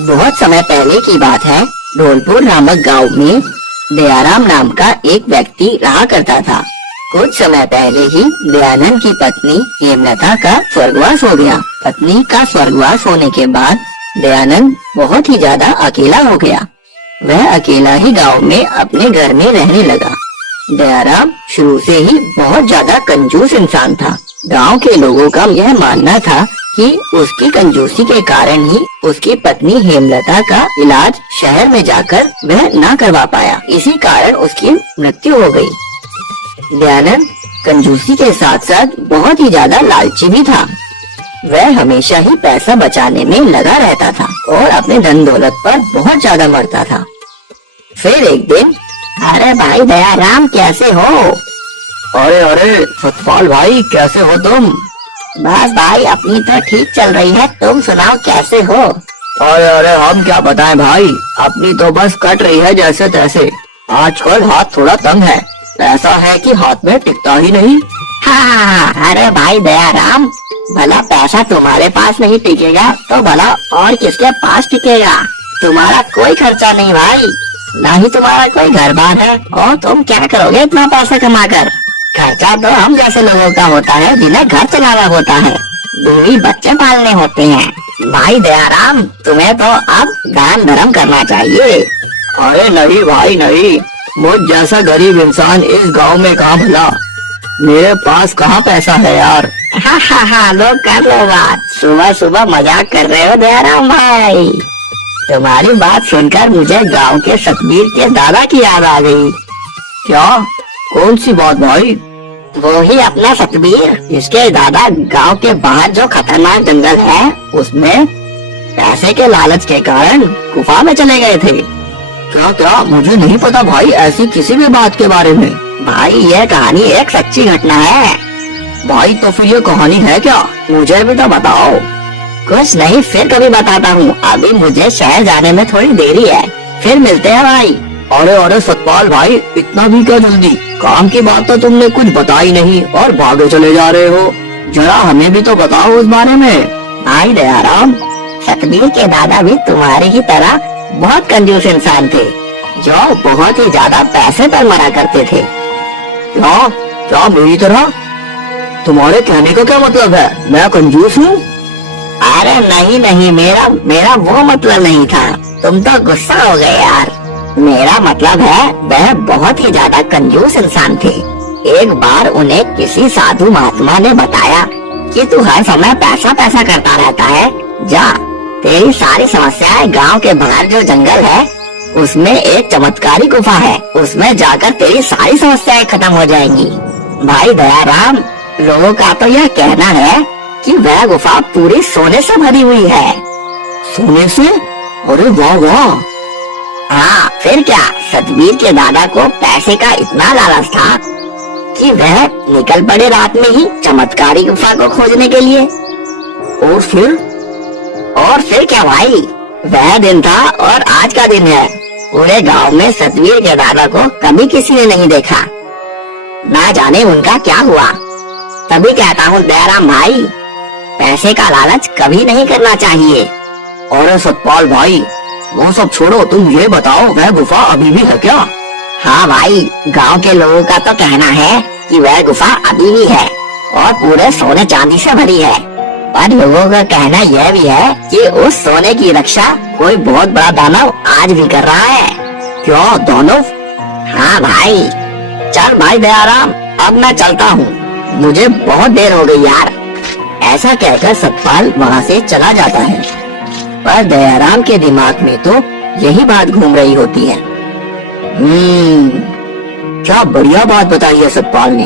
बहुत समय पहले की बात है। ढोलपुर नामक गांव में दयाराम नाम का एक व्यक्ति रहा करता था। कुछ समय पहले ही दयानंद की पत्नी हेमलता का स्वर्गवास हो गया। पत्नी का स्वर्गवास होने के बाद दयानंद बहुत ही ज्यादा अकेला हो गया। वह अकेला ही गांव में अपने घर में रहने लगा। दयाराम शुरू से ही बहुत ज्यादा कंजूस इंसान था। गांव के लोगों का यह मानना था कि उसकी कंजूसी के कारण ही उसकी पत्नी हेमलता का इलाज शहर में जाकर वह ना करवा पाया। इसी कारण उसकी मृत्यु हो गई। दयानंद कंजूसी के साथ साथ बहुत ही ज्यादा लालची भी था। वह हमेशा ही पैसा बचाने में लगा रहता था और अपने धन दौलत पर बहुत ज्यादा मरता था। फिर एक दिन, अरे भाई दयाराम कैसे हो? अरे सतपाल भाई कैसे हो तुम? बस भाई अपनी तो ठीक चल रही है, तुम सुनाओ कैसे हो? अरे हम क्या बताएं भाई, अपनी तो बस कट रही है जैसे तैसे। आजकल हाथ थोड़ा तंग है, ऐसा है कि हाथ में टिकता ही नहीं। हाँ, अरे भाई दयाराम, भला पैसा तुम्हारे पास नहीं टिकेगा तो भला और किसके पास टिकेगा? तुम्हारा कोई खर्चा नहीं भाई, ना ही तुम्हारा कोई घर बार है, और तुम क्या करोगे इतना पैसा कमा कर? खर्चा तो हम जैसे लोगों का होता है जिन्हें घर चलाना होता है, बीवी बच्चे पालने होते हैं। भाई दयाराम, तुम्हें तो अब दान धर्म करना चाहिए। अरे नहीं भाई नहीं, मुझ जैसा गरीब इंसान इस गांव में कहाँ भला, मेरे पास कहाँ पैसा है यार। हाँ, लोग कर लो बात, सुबह सुबह मजाक कर रहे हो दयाराम भाई। तुम्हारी बात सुनकर मुझे गांव के सतबीर के दादा की याद आ गई। क्या? कौन सी बात भाई? वो ही अपना सतबीर, इसके दादा गांव के बाहर जो खतरनाक जंगल है उसमें पैसे के लालच के कारण गुफा में चले गए थे। क्या? मुझे नहीं पता भाई ऐसी किसी भी बात के बारे में। भाई ये कहानी एक सच्ची घटना है। भाई तो फिर ये कहानी है क्या? मुझे भी तो बताओ। कुछ नहीं, फिर कभी बताता हूँ, अभी मुझे शहर जाने में थोड़ी देरी है, फिर मिलते हैं भाई। अरे सतपाल भाई, इतना भी क्या जल्दी? काम की बात तो तुमने कुछ बताई नहीं और भागे चले जा रहे हो। जरा हमें भी तो बताओ उस बारे में। भाई दयाराम, सतबीर के दादा भी तुम्हारी ही तरह बहुत कंजूस इंसान थे, जो बहुत ही ज्यादा पैसे पर मरा करते थे। क्या मेरी तरह? तुम्हारे कहने का क्या मतलब है, मैं कंजूस हूँ? अरे नहीं, मेरा वो मतलब नहीं था, तुम तो गुस्सा हो गए यार। मेरा मतलब है वह बहुत ही ज्यादा कंजूस इंसान थे। एक बार उन्हें किसी साधु महात्मा ने बताया कि तू हर समय पैसा करता रहता है, जा तेरी सारी समस्याएं गांव के बाहर जो जंगल है उसमें एक चमत्कारी गुफा है, उसमें जाकर तेरी सारी समस्याएं खत्म हो जाएंगी। भाई दयाराम, लोगों का तो यह कहना है कि वह गुफा पूरी सोने से भरी हुई है। सोने से? अरे वाह। हाँ, फिर क्या, सतबीर के दादा को पैसे का इतना लालच था कि वह निकल पड़े रात में ही चमत्कारी गुफा को खोजने के लिए। और फिर क्या भाई, वह दिन था और आज का दिन है। पूरे गांव में सतबीर के दादा को कभी किसी ने नहीं देखा, ना जाने उनका क्या हुआ। तभी कहता हूँ दयाराम भाई, पैसे का लालच कभी नहीं करना चाहिए। अरे सतपाल भाई, वो सब छोड़ो, तुम ये बताओ वह गुफा अभी भी है क्या? हाँ भाई, गांव के लोगों का तो कहना है कि वह गुफा अभी भी है और पूरे सोने चांदी से भरी है, पर लोगों का कहना यह भी है कि उस सोने की रक्षा कोई बहुत बड़ा दानव आज भी कर रहा है। क्या दानव? हाँ भाई। चल भाई दयाराम, अब मैं चलता हूँ, मुझे बहुत देर हो गई यार। ऐसा कहकर सतपाल वहाँ से चला जाता है, पर दयाराम के दिमाग में तो यही बात घूम रही होती है। क्या बढ़िया बात बताई है सतपाल ने।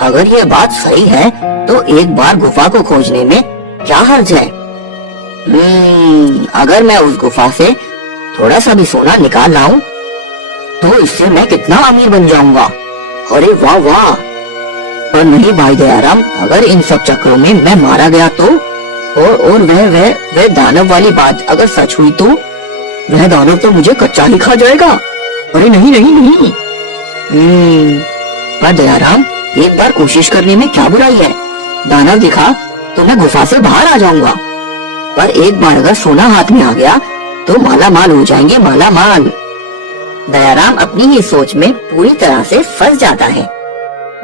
अगर ये बात सही है तो एक बार गुफा को खोजने में क्या हर्ज है? अगर मैं उस गुफा से थोड़ा सा भी सोना निकाल लाऊं तो इससे मैं कितना अमीर बन जाऊंगा। अरे वाह। पर नहीं भाई दयाराम, अगर इन सब चक्रों में मैं मारा गया तो, और वह दानव वाली बात अगर सच हुई तो वह दानव तो मुझे कच्चा ही खा जाएगा। अरे नहीं। पर दयाराम, एक बार कोशिश करने में क्या बुराई है? दानव दिखा तो मैं गुफा से बाहर आ जाऊंगा, पर एक बार अगर सोना हाथ में आ गया तो माला माल हो जाएंगे, माला माल। दयाराम अपनी ही सोच में पूरी तरह से फंस जाता है।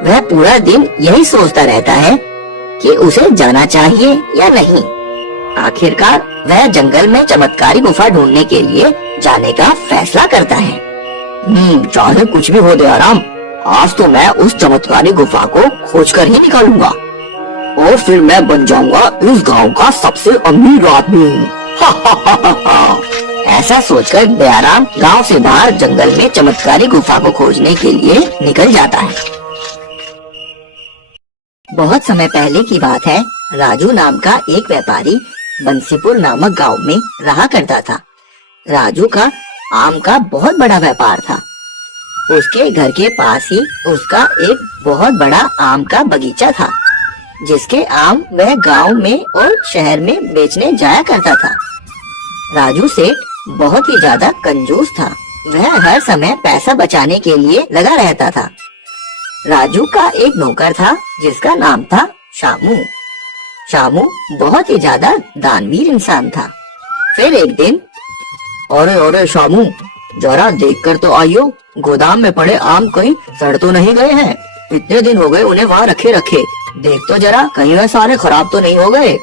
वह पूरा दिन यही सोचता रहता है कि उसे जाना चाहिए या नहीं। आखिरकार वह जंगल में चमत्कारी गुफा ढूंढने के लिए जाने का फैसला करता है। चाहे कुछ भी हो दयाराम, आज तो मैं उस चमत्कारी गुफा को खोजकर ही निकालूंगा और फिर मैं बन जाऊंगा इस गांव का सबसे अमीर आदमी। ऐसा सोचकर दयाराम गांव से बाहर जंगल में चमत्कारी गुफा को खोजने के लिए निकल जाता है। बहुत समय पहले की बात है। राजू नाम का एक व्यापारी बंसीपुर नामक गांव में रहा करता था। राजू का आम का बहुत बड़ा व्यापार था। उसके घर के पास ही उसका एक बहुत बड़ा आम का बगीचा था, जिसके आम वह गांव में और शहर में बेचने जाया करता था। राजू सेठ बहुत ही ज्यादा कंजूस था। वह हर समय पैसा बचाने के लिए लगा रहता था। राजू का एक नौकर था जिसका नाम था शामू। शामू बहुत ही ज्यादा दानवीर इंसान था। फिर एक दिन, अरे शामू, जरा देखकर तो आइयो, गोदाम में पड़े आम कहीं सड़ तो नहीं गए हैं? इतने दिन हो गए उन्हें वहाँ रखे रखे, देख तो जरा कहीं वह सारे खराब तो नहीं हो गए।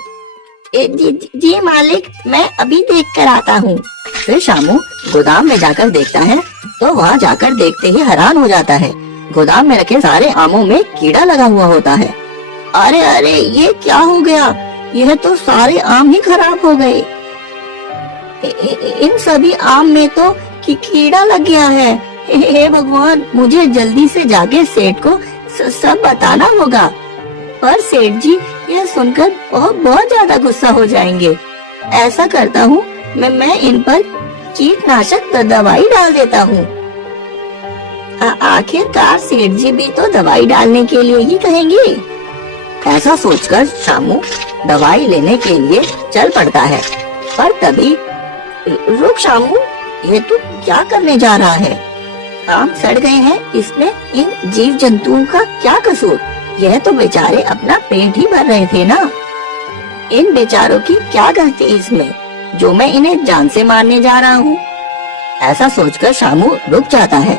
जी मालिक, मैं अभी देख कर आता हूँ। फिर शामू गोदाम में जाकर देखता है तो वहाँ जाकर देखते ही हैरान हो जाता है। गोदाम में रखे सारे आमों में कीड़ा लगा हुआ होता है। अरे ये क्या हो गया? यह तो सारे आम ही खराब हो गए। इन सभी आम में तो कीड़ा लग गया है। हे भगवान, मुझे जल्दी से जाके सेठ को सब बताना होगा। पर सेठ जी यह सुनकर बहुत ज्यादा गुस्सा हो जाएंगे। ऐसा करता हूँ, मैं इन पर कीटनाशक दवाई डाल देता हूँ। आखिरकार सेठ जी भी तो दवाई डालने के लिए ही कहेंगे। ऐसा सोचकर शामू दवाई लेने के लिए चल पड़ता है। पर तभी, रुक शामू, ये तू क्या करने जा रहा है? आम सड़ गए हैं, इसमें इन जीव जंतुओं का क्या कसूर? यह तो बेचारे अपना पेट ही भर रहे थे ना। इन बेचारों की क्या गलती इसमें, जो मैं इन्हें जान से मारने जा रहा हूँ? ऐसा सोचकर शामू रुक जाता है।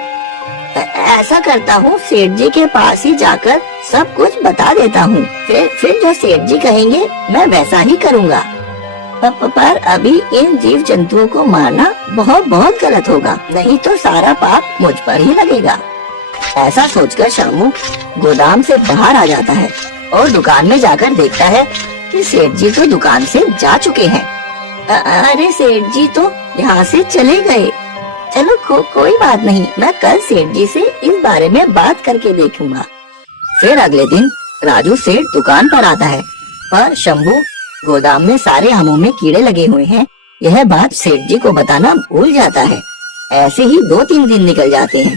ऐसा करता हूँ, सेठ जी के पास ही जाकर सब कुछ बता देता हूँ। फिर जो सेठ जी कहेंगे मैं वैसा ही करूँगा। पर अभी इन जीव जंतुओं को मारना बहुत गलत होगा, नहीं तो सारा पाप मुझ पर ही लगेगा। ऐसा सोचकर शामू गोदाम से बाहर आ जाता है और दुकान में जाकर देखता है कि सेठ जी तो दुकान से जा चुके हैं। अरे सेठ जी तो यहाँ से चले गए। चलो कोई बात नहीं, मैं कल सेठ जी से इस बारे में बात करके देखूंगा। फिर अगले दिन राजू सेठ दुकान पर आता है, पर शंभू गोदाम में सारे आमों में कीड़े लगे हुए हैं, यह बात सेठ जी को बताना भूल जाता है। ऐसे ही 2-3 दिन निकल जाते हैं,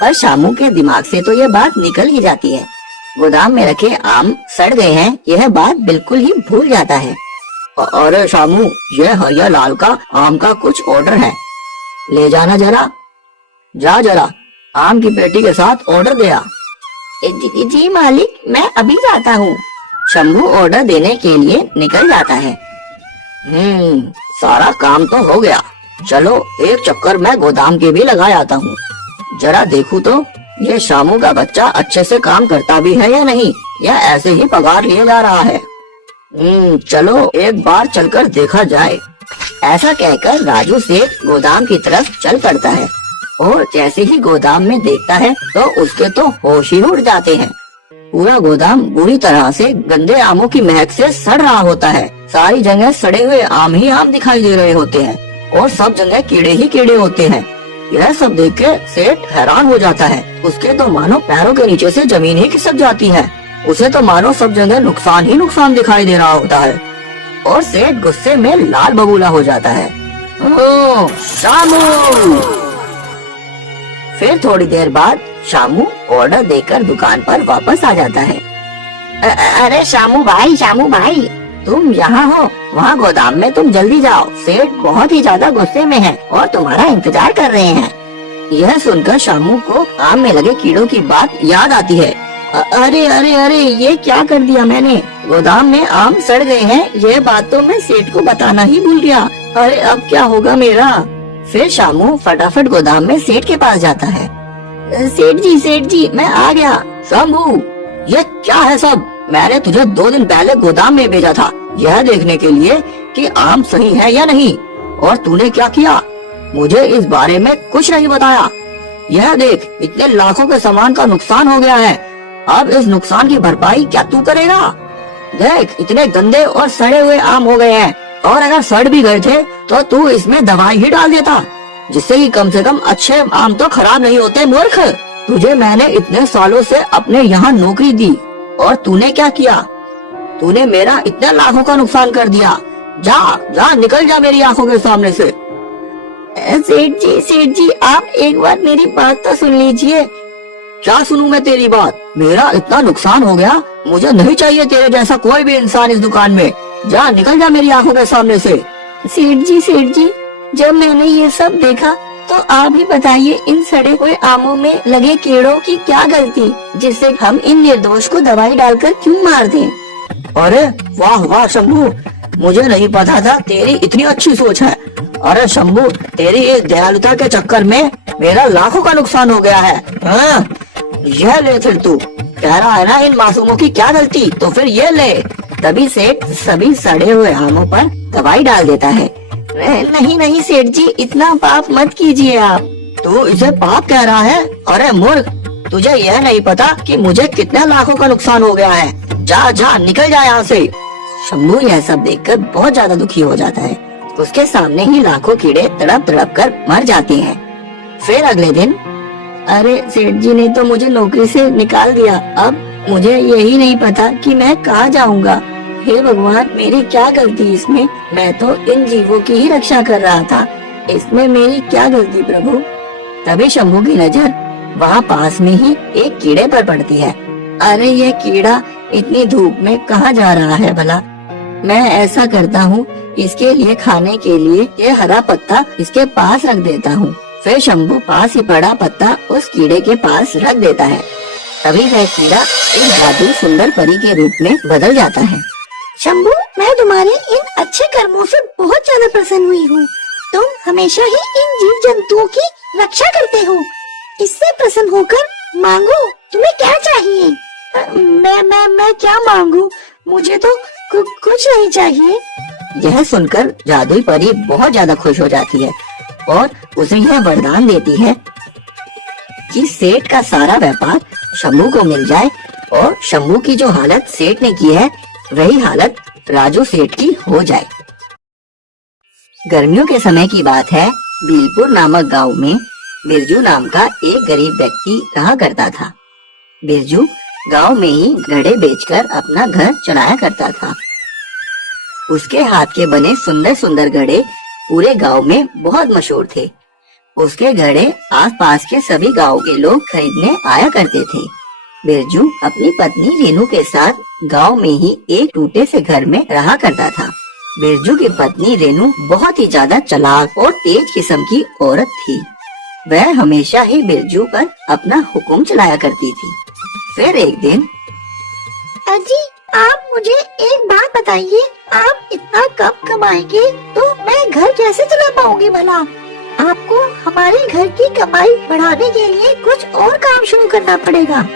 पर शामू के दिमाग से तो यह बात निकल ही जाती है। गोदाम में रखे आम सड़ गए हैं, यह बात बिल्कुल ही भूल जाता है। अरे शामू, यह हरिया लाल का आम का कुछ ऑर्डर है, ले जाना जरा। जरा आम की पेटी के साथ ऑर्डर दिया। जी मालिक, मैं अभी जाता हूँ। शंभू ऑर्डर देने के लिए निकल जाता है। सारा काम तो हो गया, चलो एक चक्कर मैं गोदाम के भी लगा आता हूँ। जरा देखूं तो ये शामू का बच्चा अच्छे से काम करता भी है या नहीं, या ऐसे ही पगार लिए जा रहा है। चलो एक बार चलकर देखा जाए। ऐसा कहकर राजू सेठ गोदाम की तरफ चल पड़ता है और जैसे ही गोदाम में देखता है तो उसके तो होश ही उड़ जाते हैं। पूरा गोदाम बुरी तरह से गंदे आमों की महक से सड़ रहा होता है। सारी जगह सड़े हुए आम ही आम दिखाई दे रहे होते हैं और सब जगह कीड़े ही कीड़े होते हैं। यह सब देख के सेठ हैरान हो जाता है। उसके तो मानो पैरों के नीचे से जमीन ही खिसक जाती है। उसे तो मानो सब जगह नुकसान ही नुकसान दिखाई दे रहा होता है और सेठ गुस्से में लाल बबूला हो जाता है। ओ शामू! फिर थोड़ी देर बाद शामू ऑर्डर देकर दुकान पर वापस आ जाता है। अरे शामू भाई, तुम यहाँ हो? वहाँ गोदाम में तुम जल्दी जाओ, सेठ बहुत ही ज्यादा गुस्से में है और तुम्हारा इंतजार कर रहे हैं। यह सुनकर शामू को आम में लगे कीड़ों की बात याद आती है अरे अरे अरे, ये क्या कर दिया मैंने? गोदाम में आम सड़ गए हैं, ये बात तो मैं सेठ को बताना ही भूल गया। अरे अब क्या होगा मेरा? फिर शामू फटाफट गोदाम में सेठ के पास जाता है। सेठ जी मैं आ गया। शंभू, ये क्या है सब? मैंने तुझे 2 दिन पहले गोदाम में भेजा था यह देखने के लिए कि आम सही है या नहीं, और तूने क्या किया? मुझे इस बारे में कुछ नहीं बताया। यह देख, इतने लाखों के सामान का नुकसान हो गया है। अब इस नुकसान की भरपाई क्या तू करेगा? देख, इतने गंदे और सड़े हुए आम हो गए हैं, और अगर सड़ भी गए थे तो तू इसमें दवाई ही डाल देता, जिससे कि कम से कम अच्छे आम तो खराब नहीं होते। मूर्ख, तुझे मैंने इतने सालों से अपने यहाँ नौकरी दी और तूने क्या किया? तूने मेरा इतने लाखों का नुकसान कर दिया। जा जा, निकल जा मेरी आंखों के सामने से। सेठ जी आप एक बार मेरी बात तो सुन लीजिए। क्या सुनूं मैं तेरी बात? मेरा इतना नुकसान हो गया, मुझे नहीं चाहिए तेरे जैसा कोई भी इंसान इस दुकान में। जा, निकल जा मेरी आंखों के सामने से। सेठ जी जब मैंने ये सब देखा तो आप ही बताइए, इन सड़े हुए आमों में लगे कीड़ों की क्या गलती, जिससे हम इन निर्दोष को दवाई डालकर क्यों मार दें? अरे वाह वाह शंभू, मुझे नहीं पता था तेरी इतनी अच्छी सोच है। अरे शंभू, तेरी इस दयालुता के चक्कर में मेरा लाखों का नुकसान हो गया है। हाँ, यह ले, फिर तू कह रहा है ना इन मासूमों की क्या गलती, तो फिर ये ले। तभी सेठ सभी सड़े हुए आमों पर दवाई डाल देता है। नहीं सेठ जी, इतना पाप मत कीजिए आप। तू इसे पाप कह रहा है? अरे मूर्ख, तुझे यह नहीं पता कि मुझे कितने लाखों का नुकसान हो गया है। जा जा, निकल जा यहाँ से। शंभू यह सब देखकर बहुत ज्यादा दुखी हो जाता है। उसके सामने ही लाखों कीड़े तड़प तड़प कर मर जाते हैं। फिर अगले दिन, अरे सेठ जी ने तो मुझे नौकरी से निकाल दिया, अब मुझे यही नहीं पता कि मैं कहाँ जाऊंगा। हे भगवान, मेरी क्या गलती इसमें? मैं तो इन जीवों की ही रक्षा कर रहा था, इसमें मेरी क्या गलती प्रभु? तभी शंभू की नजर वहाँ पास में ही एक कीड़े पर पड़ती है। अरे ये कीड़ा इतनी धूप में कहाँ जा रहा है भला? मैं ऐसा करता हूँ, इसके लिए खाने के लिए ये हरा पत्ता इसके पास रख देता हूँ। फिर शंभू पास ही पड़ा पत्ता उस कीड़े के पास रख देता है। तभी वह कीड़ा एक जादू सुंदर परी के रूप में बदल जाता है। शंभू, मैं तुम्हारे इन अच्छे कर्मों से बहुत ज्यादा प्रसन्न हुई हूँ। तुम हमेशा ही इन जीव जंतुओं की रक्षा करते हो। इससे प्रसन्न होकर मांगो, तुम्हें क्या चाहिए? मैं क्या मांगू? मुझे तो कुछ नहीं चाहिए। यह सुनकर जादुई परी बहुत ज्यादा खुश हो जाती है और उसे यह वरदान देती है कि सेठ का सारा व्यापार शंभू को मिल जाए, और शंभू की जो हालत सेठ ने की है वही हालत राजू सेठ की हो जाए। गर्मियों के समय की बात है। बीलपुर नामक गांव में बिरजू नाम का एक गरीब व्यक्ति रहा करता था। बिरजू गांव में ही घड़े बेचकर अपना घर चलाया करता था। उसके हाथ के बने सुंदर सुंदर घड़े पूरे गांव में बहुत मशहूर थे। उसके घड़े आसपास के सभी गांव के लोग खरीदने आया करते थे। बिरजू अपनी पत्नी रेनू के साथ गांव में ही एक टूटे से घर में रहा करता था। बिरजू की पत्नी रेनू बहुत ही ज्यादा चालाक और तेज किस्म की औरत थी। वह हमेशा ही बिरजू पर अपना हुक्म चलाया करती थी। फिर एक दिन, अजी, आप मुझे एक बात बताइए, आप इतना कम कमाएंगे तो मैं घर कैसे चला पाऊंगी भला? आपको हमारे घर की कमाई बढ़ाने के लिए कुछ और काम शुरू करना पड़ेगा।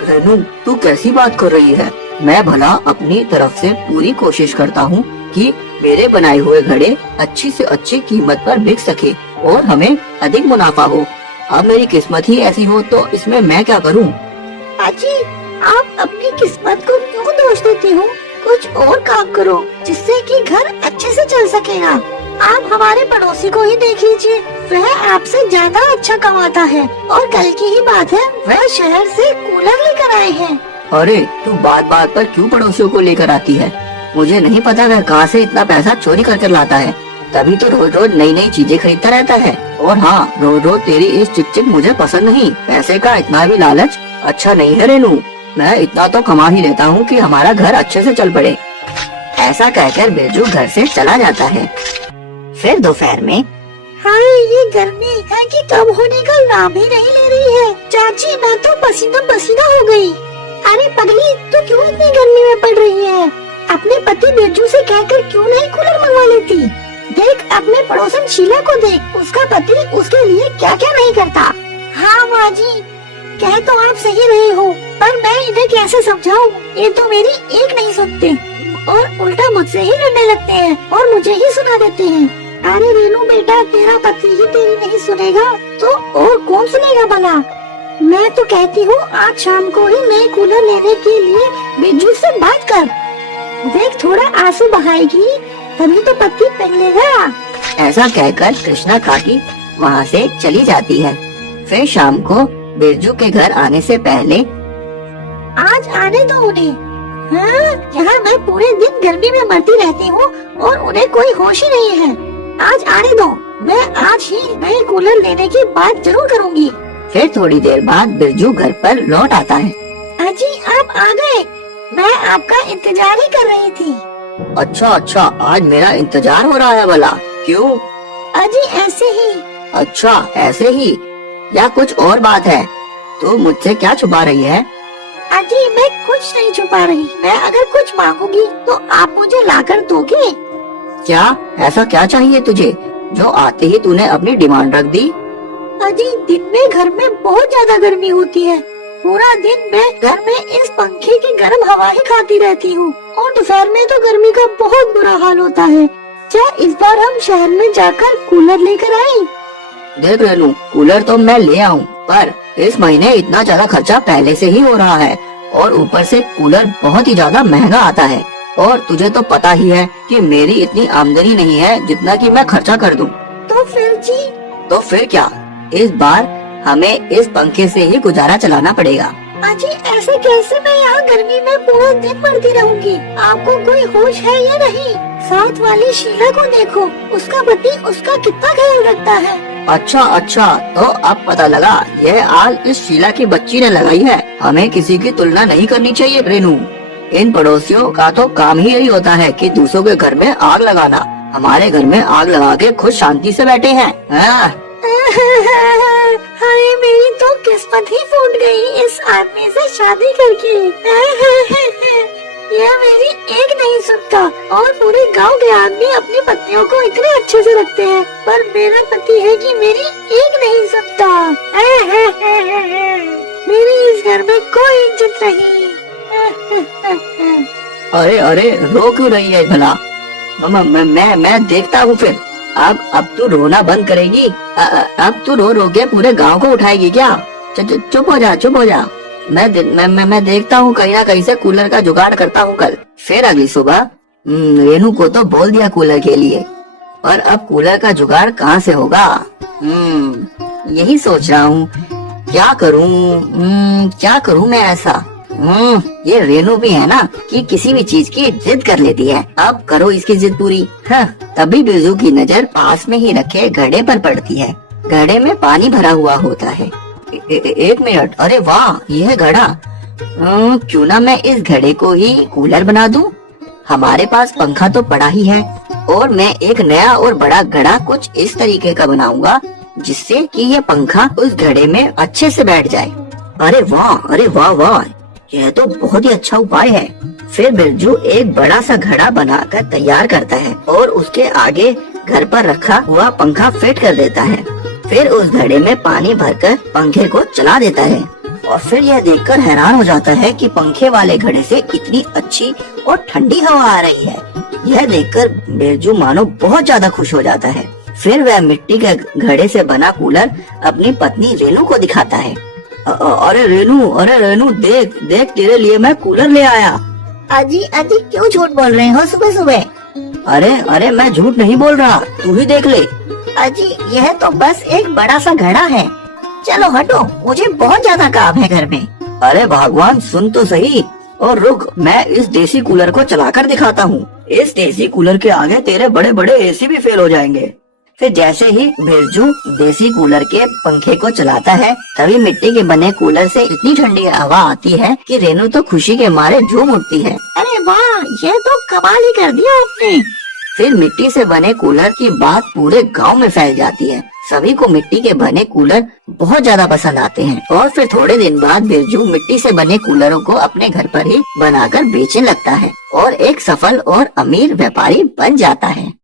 रेनू, तू कैसी बात कर रही है? मैं भला अपनी तरफ से पूरी कोशिश करता हूँ कि मेरे बनाए हुए घड़े अच्छी से अच्छी कीमत पर बिक सके और हमें अधिक मुनाफा हो। अब मेरी किस्मत ही ऐसी हो तो इसमें मैं क्या करूँ? अजी, आप अपनी किस्मत को क्यों दोष देते हो? कुछ और काम करो जिससे कि घर अच्छे से चल सकेगा। आप हमारे पड़ोसी को ही देख लीजिए, वह आपसे ज्यादा अच्छा कमाता है, और कल की ही बात है वह शहर से कूलर लेकर आए हैं। अरे तू बात बात पर क्यों पड़ोसियों को लेकर आती है? मुझे नहीं पता वह कहाँ से इतना पैसा चोरी कर लाता है। तभी तो रोज रोज नई नई चीजें खरीदता रहता है। और हाँ, रोज रोज तेरी इस चिकचिक मुझे पसंद नहीं। पैसे का इतना भी लालच अच्छा नहीं है रेनू। मैं इतना तो कमा ही लेता हूँ कि हमारा घर अच्छे से चल पड़े। ऐसा कहकर बिरजू घर से चला जाता है। फिर दोपहर में, हाय, ये गर्मी है कि कम होने का नाम ही नहीं ले रही है। चाची, मैं तो पसीना पसीना हो गई। अरे पगली, तू क्यों इतनी गर्मी में पड़ रही है? अपने पति बिरजू से कहकर क्यों नहीं कूलर मंगवा लेती? देख अपने पड़ोसन शीला को देख, उसका पति उसके लिए क्या क्या नहीं करता। हाँ माँ जी, कह तो आप सही रहे हो, पर मैं इन्हें कैसे समझाऊं? ये तो मेरी एक नहीं सुनते और उल्टा मुझसे ही लड़ने लगते हैं और मुझे ही सुना देते हैं। अरे रेनू बेटा, तेरा पति ही तेरी नहीं सुनेगा तो और कौन सुनेगा भला? मैं तो कहती हूँ आज शाम को ही नए कूलर लेने के लिए बिरजू से बात कर। देख थोड़ा आंसू बहाएगी तभी तो पति पिघलेगा। ऐसा कहकर कृष्णा काकी वहाँ से चली जाती है। फिर शाम को बिरजू के घर आने से पहले आज आने दो उन्हें। हाँ, यहाँ मैं पूरे दिन गर्मी में मरती रहती हूँ और उन्हें कोई होश ही नहीं है। आज आने दो, मैं आज ही नए कूलर लेने की बात जरूर करूँगी। फिर थोड़ी देर बाद बिरजू घर पर लौट आता है। अजी आप आ गए, मैं आपका इंतजार ही कर रही थी। अच्छा अच्छा, आज मेरा इंतजार हो रहा है भला? क्यों? अजी ऐसे ही। अच्छा ऐसे ही, या कुछ और बात है? तो मुझसे क्या छुपा रही है? अजी मैं कुछ नहीं छुपा रही, मैं अगर कुछ मांगूंगी तो आप मुझे लाकर दोगे? क्या? ऐसा क्या चाहिए तुझे जो आते ही तूने अपनी डिमांड रख दी? अजी दिन में घर में बहुत ज्यादा गर्मी होती है, पूरा दिन मैं घर में इस पंखे की गर्म हवा ही खाती रहती हूँ और दोपहर में तो गर्मी का बहुत बुरा हाल होता है। क्या इस बार हम शहर में जाकर कूलर लेकर आए? देख रेनू, कूलर तो मैं ले आऊं, पर इस महीने इतना ज्यादा खर्चा पहले से ही हो रहा है और ऊपर से कूलर बहुत ही ज्यादा महंगा आता है और तुझे तो पता ही है कि मेरी इतनी आमदनी नहीं है जितना कि मैं खर्चा कर दूं। तो फिर जी? तो फिर क्या, इस बार हमें इस पंखे से ही गुजारा चलाना पड़ेगा। अजी ऐसे कैसे मैं यहाँ गर्मी में पूरा दिन मरती रहूंगी? आपको कोई होश है या नहीं? साथ वाली शीला को देखो, उसका पति उसका कितना ख्याल रखता है। अच्छा अच्छा, तो अब पता लगा यह आल इस शीला की बच्ची ने लगाई है। हमें किसी की तुलना नहीं करनी चाहिए रेनू। इन पड़ोसियों का तो काम ही यही होता है कि दूसरों के घर में आग लगाना। हमारे घर में आग लगा के खुद शांति से बैठे हैं। हाय मेरी तो किस्मत ही फूट गई इस आदमी से शादी करके। यह मेरी एक नहीं सुनता और पूरे गांव के आदमी अपनी पत्नियों को इतने अच्छे से रखते हैं, पर मेरा पति है कि मेरी एक नहीं सुनता। मेरी इस घर में कोई इज्जत नहीं। अरे अरे, रो क्यों रही है भला? मैं देखता हूँ फिर। अब तू रोना बंद करेगी? अब तू रो के पूरे गांव को उठाएगी क्या? चुप हो जा, चुप हो जा। मैं देखता हूँ, कहीं ना कहीं से कूलर का जुगाड़ करता हूँ कल। फिर अगली सुबह रेनू को तो बोल दिया कूलर के लिए, पर अब कूलर का जुगाड़ कहाँ से होगा? यही सोच रहा हूँ, क्या करूँ मैं ऐसा? ये रेनू भी है ना कि किसी भी चीज की जिद कर लेती है। अब करो इसकी जिद पूरी। हाँ, तभी बिरजू की नजर पास में ही रखे घड़े पर पड़ती है। घड़े में पानी भरा हुआ होता है। एक मिनट, अरे वाह, यह घड़ा। क्यों ना मैं इस घड़े को ही कूलर बना दूं? हमारे पास पंखा तो पड़ा ही है और मैं एक नया और बड़ा घड़ा कुछ इस तरीके का बनाऊंगा जिससे कि ये पंखा उस घड़े में अच्छे से बैठ जाए। अरे वाह वाह, यह तो बहुत ही अच्छा उपाय है। फिर बिरजू एक बड़ा सा घड़ा बनाकर तैयार करता है और उसके आगे घर पर रखा हुआ पंखा फिट कर देता है। फिर उस घड़े में पानी भरकर पंखे को चला देता है और फिर यह देखकर हैरान हो जाता है कि पंखे वाले घड़े से इतनी अच्छी और ठंडी हवा आ रही है। यह देखकर बिरजू मानो बहुत ज्यादा खुश हो जाता है। फिर वह मिट्टी के घड़े से बना कूलर अपनी पत्नी रेनू को दिखाता है। अरे रेनू, देख तेरे लिए मैं कूलर ले आया। अजी क्यों झूठ बोल रहे हो सुबह सुबह? अरे मैं झूठ नहीं बोल रहा, तू ही देख ले। अजी यह तो बस एक बड़ा सा घड़ा है, चलो हटो, मुझे बहुत ज्यादा काम है घर में। अरे भगवान, सुन तो सही और रुक, मैं इस देसी कूलर को चलाकर दिखाता हूँ। इस देसी कूलर के आगे तेरे बड़े बड़े एसी भी फेल हो जाएंगे। फिर जैसे ही बिरजू देसी कूलर के पंखे को चलाता है, तभी मिट्टी के बने कूलर से इतनी ठंडी हवा आती है कि रेनू तो खुशी के मारे झूम उठती है। अरे वाह, यह तो कमाल ही कर दिया आपने। फिर मिट्टी से बने कूलर की बात पूरे गांव में फैल जाती है। सभी को मिट्टी के बने कूलर बहुत ज्यादा पसंद आते हैं और फिर थोड़े दिन बाद बिरजू मिट्टी से बने कूलरों को अपने घर पर ही बनाकर बेचने लगता है और एक सफल और अमीर व्यापारी बन जाता है।